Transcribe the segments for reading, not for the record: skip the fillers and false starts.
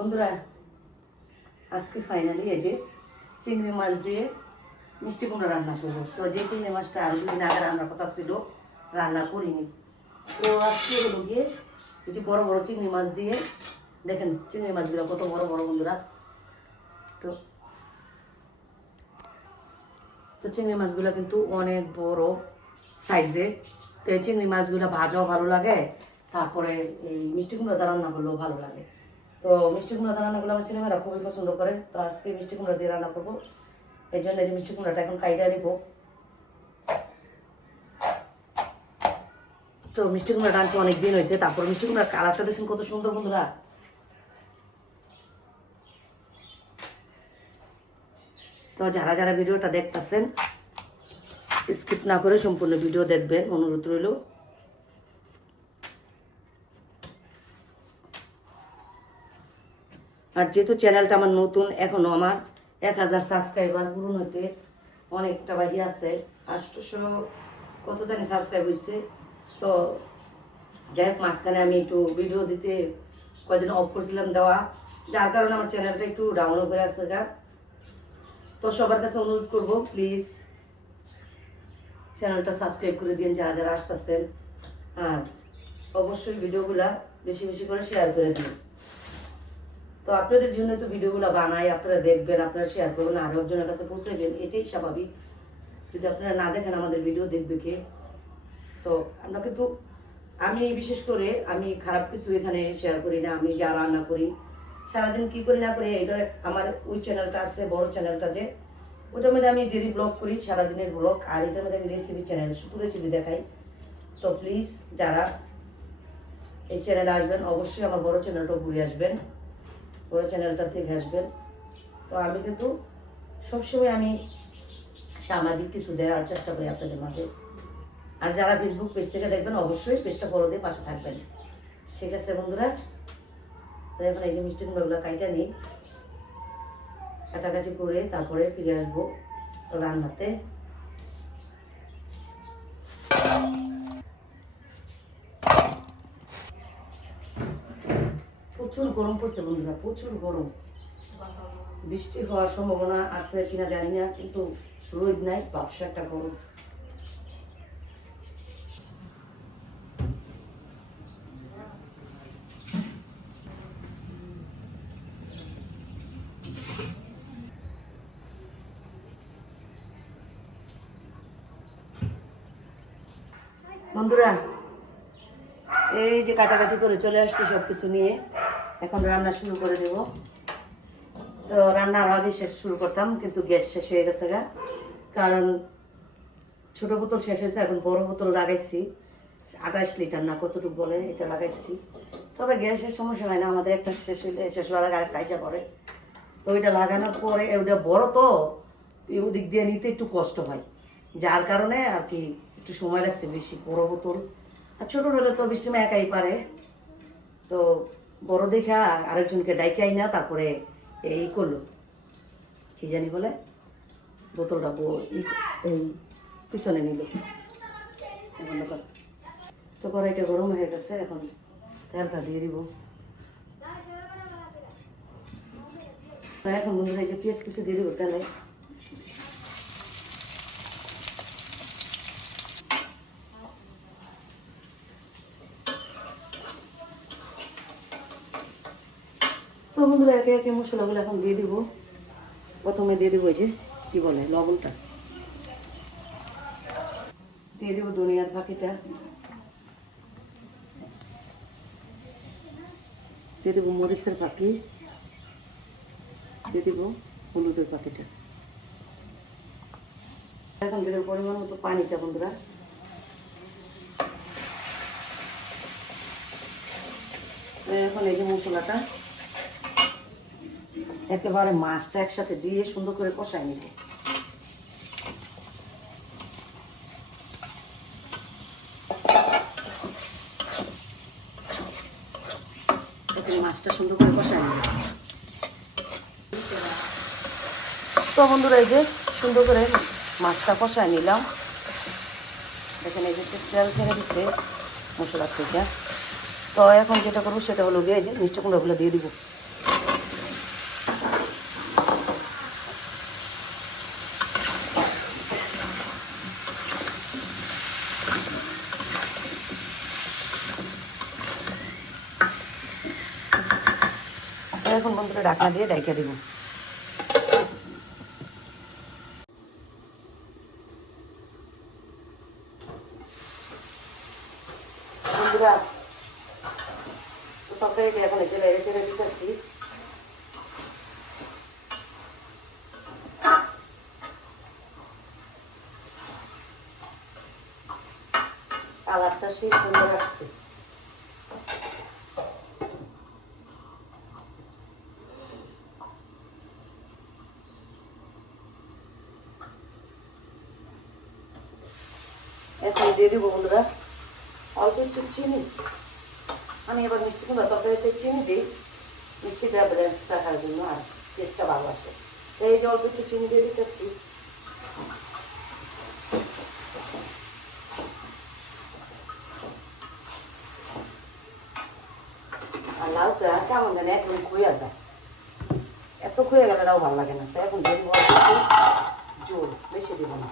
বন্ধুরা আজকে ফাইনালি এই যে চিংড়ি মাছ দিয়ে মিষ্টি কুমড়া রান্না করবো। তো যে চিংড়ি মাছটা আরো দুদিন আগে রান্নার কথা ছিল রান্না করিনি, তো আজকে হলো গিয়ে এই যে বড় বড় চিংড়ি মাছ দিয়ে, দেখেন চিংড়ি মাছগুলো কত বড় বড় বন্ধুরা। তো তো চিংড়ি মাছগুলো কিন্তু অনেক বড় সাইজে। তো এই চিংড়ি মাছগুলো ভাজাও ভালো লাগে, তারপরে এই মিষ্টি কুমড়া রান্না করলেও ভালো লাগে। তো মিষ্টি কুমড়া দিয়ে রান্নাগুলো আমার ছেলেমেয়েরা খুবই পছন্দ করে। তো আজকে মিষ্টি কুমড়া দিয়ে রান্না করবো, এই জন্য এই যে মিষ্টি কুমড়াটা এখন কাইটা নিব। তো মিষ্টি কুমড়া রাঁধছি অনেক দিন হয়েছে, তারপর মিষ্টি কুমড়ার কালারটা দেখছেন কত সুন্দর বন্ধুরা। তো যারা যারা ভিডিওটা দেখতেছেন স্কিপ না করে সম্পূর্ণ ভিডিও দেখবেন, অনুরোধ রইল। আর যেহেতু চ্যানেলটা আমার নতুন, এখনো আমার 1000 সাবস্ক্রাইবার পূরণ হইতে অনেকটা বাকি আছে, 800 কত জানি সাবস্ক্রাইব হয়েছে। তো যাই হোক, মাঝখানে আমি একটু ভিডিও দিতে কয়েকদিন অফ করছিলাম দেওয়া, যার কারণে আমার চ্যানেলটা একটু ডাউন করে আসছে গা। তো সবার কাছে অনুরোধ করবো, প্লিজ চ্যানেলটা সাবস্ক্রাইব করে দিন যারা যারা আসতেছেন, আর অবশ্যই ভিডিওগুলা বেশি বেশি করে শেয়ার করে দিন। তো আপনাদের জন্য তো ভিডিওগুলো বানাই, আপনারা দেখবেন, আপনারা শেয়ার করবেন, আরো একজনের কাছে পৌঁছাবেন, এটাই স্বাভাবিক। যদি আপনারা না দেখেন আমাদের ভিডিও দেখবে কে? তো আমরা কিন্তু আমি বিশেষ করে আমি খারাপ কিছু এখানে শেয়ার করি না। আমি যা রান্না করি সারাদিন কি করি না করি, এটা আমার ওই চ্যানেলটা আছে বড় চ্যানেলটা, যে ওইটার মধ্যে আমি ডেলি ব্লগ করি, সারাদিনের ব্লগ, আর এটার মধ্যে আমি রেসিপি চ্যানেল শুধু রেসিপি দেখাই। তো প্লিজ যারা এই চ্যানেলে আসবেন অবশ্যই আমার বড় চ্যানেলটাও ঘুরে আসবেন, বড় চ্যানেলটা দেখে আসবেন। তো আমি কিন্তু সবসময় আমি সামাজিক কিছু দেওয়ার চেষ্টা করি আপনাদের মাঝে। আর যারা ফেসবুক পেজ থেকে দেখবেন অবশ্যই পেজটা ফলো দিয়ে পাশে থাকবেন, ঠিক আছে বন্ধুরা। তো এখন এই যে মিষ্টি কুমড়াগুলো কাইটা নিই, কাটাকাটি করে তারপরে ফিরে আসবো রান্নাতে। প্রচুর গরম পড়ছে বন্ধুরা, প্রচুর গরম। বৃষ্টি হওয়ার সম্ভাবনা আছে কিনা জানি না, কিন্তু রোদ নাই, ব্যবসা একটা গরম। বন্ধুরা এই যে কাটাকাটি করে চলে আসছি সবকিছু নিয়ে, এখন রান্না শুরু করে দেব। তো রান্নার আগে শেষ শুরু করতাম, কিন্তু গ্যাস শেষ হয়ে গেছে গা, কারণ ছোট বোতল শেষ হয়েছে, এখন বড় বোতল লাগাইছি 28 লিটার না কতটুকু বলে, এটা লাগাইছি। তবে গ্যাসের সমস্যা হয় না আমাদের, একটা শেষ হইলে শেষ হওয়ার আগে আরেকটা আইসা পড়ে। তো ওইটা লাগানোর পরে ওইটা বড়, তো ওদিক দিয়ে নিতে একটু কষ্ট হয়, যার কারণে আর কি একটু সময় লাগছে বেশি। বড় বোতল আর ছোট হলে তো বৃষ্টি একাই পারে, তো বড় দেখা আরেকজনকে ডাইকে আই না, তারপরে এই করলো কি জানি বলে, বোতলটা এই পিছনে নিল। তো কড়াইটা গরম হয়ে গেছে, এখন তেলটা দিয়ে দিব। এখন বন্ধুরা এই যে পেঁয়াজ কিছু দিয়ে দিব তেলে। তো বন্ধুরা একে একে মশলাগুলো এখন দিয়ে দিব। প্রথমে দিয়ে দেবো এই যে কি বলে লবণটা, দিয়ে দেবো ধনিয়ার পাখিটা, দিয়ে দেবো মরিচের পাখি, দিয়ে দেবো হলুদের পাখিটা। এখন দিয়ে দেবো পরিমাণ মতো পানিটা বন্ধুরা। এখন এই যে মশলাটা একেবারে মাছটা একসাথে দিয়ে সুন্দর করে কষাই নিব। মাছটা সুন্দর করে কষাই নিব। তো বন্ধুরা এই যে সুন্দর করে মাছটা কষাই নিলাম, দেখেন এই যে তেল ছেড়ে দিচ্ছে মশলার থেকে। তো এখন যেটা করবো সেটা হলো গিয়ে এই যে মিষ্টি কুমড়াগুলো দিয়ে দিব। এখন বন্ধুরা ঢাকনা দিয়ে ঢাইকা দেব। বন্ধুরা তরকারিটা এখন এসে লেড়ে চেড়ে দিতেছি। কালারটা সেই সুন্দর আসছে। এখন দিয়ে দিব বন্ধুরা অল্প একটু চিনি। আমি এবার মিষ্টি কুমড়া তরকারিতে চিনি দিই মিষ্টিটা ব্যালেন্স রাখার জন্য, আর টেস্টটা ভালো আসে। এই যে অল্প একটু চিনি দিয়ে দিতেছি। আর লাউটা কেমন জানে একদম খুঁয়া যায়, এত খুঁয়ে গেলে লাউ ভালো লাগে না। তাই এখন দিয়ে দিব অল্প একটু জোর, বেশি দিব না।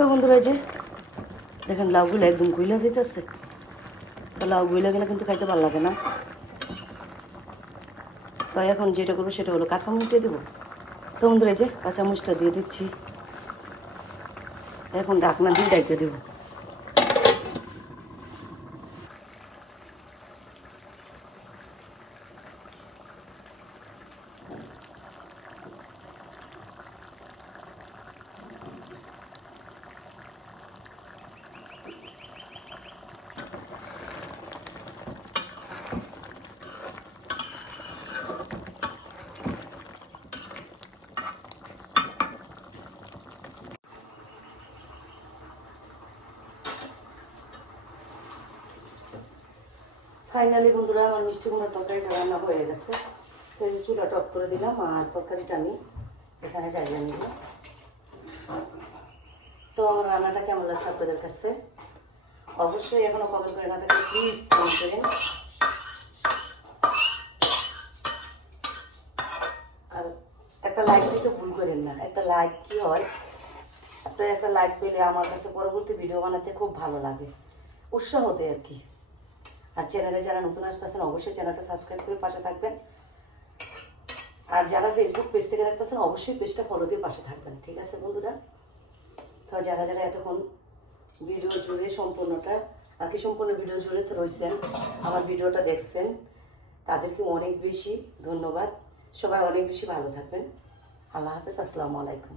তো বন্ধুরা যে দেখেন লাউগুলো একদম গুইলা যেতেছে। তো লাউ গুইলা গেলে কিন্তু খাইতে ভালো লাগে না। তো এখন যেটা করবো সেটা হলো কাঁচামরিচ দিয়ে দেবো। তো বন্ধুরা যে কাঁচামরিচটা দিয়ে দিচ্ছি। এখন ঢাকনা দিয়ে ডাইকে দেবো। ফাইনালি বন্ধুরা আমার মিষ্টি কুমড়ার তরকারিটা রান্না হয়ে গেছে। তো এই যে চুলাটা অফ করে দিলাম আর তরকারিটা আমি এখানে ডাইলা নিলাম। তো আমার রান্নাটা কেমন লাগছে আপনাদের কাছে অবশ্যই এখনো কমেন্ট করে না থাকলে প্লিজ কমেন্ট করেন। আর একটা লাইক দিতে ভুল করেন না। একটা লাইক কি হয়, আপনার একটা লাইক পেলে আমার কাছে পরবর্তী ভিডিও বানাতে খুব ভালো লাগে, উৎসাহ দেয় আর কি। আর চ্যানেলে যারা নতুন আসতেছেন অবশ্যই চ্যানেলটা সাবস্ক্রাইব করে পাশে থাকবেন। আর যারা ফেসবুক পেজ থেকে দেখতেছেন অবশ্যই পেজটা ফলো দিয়ে পাশে থাকবেন। ঠিক আছে বন্ধুরা? তো যারা যারা এতক্ষণ ভিডিও জুড়ে সম্পূর্ণটা আর কি সম্পূর্ণ ভিডিও জুড়ে রয়েছেন, আমার ভিডিওটা দেখছেন, তাদেরকে অনেক বেশি ধন্যবাদ। সবাই অনেক বেশি ভালো থাকবেন। আল্লাহ হাফেজ। আসসালামু আলাইকুম।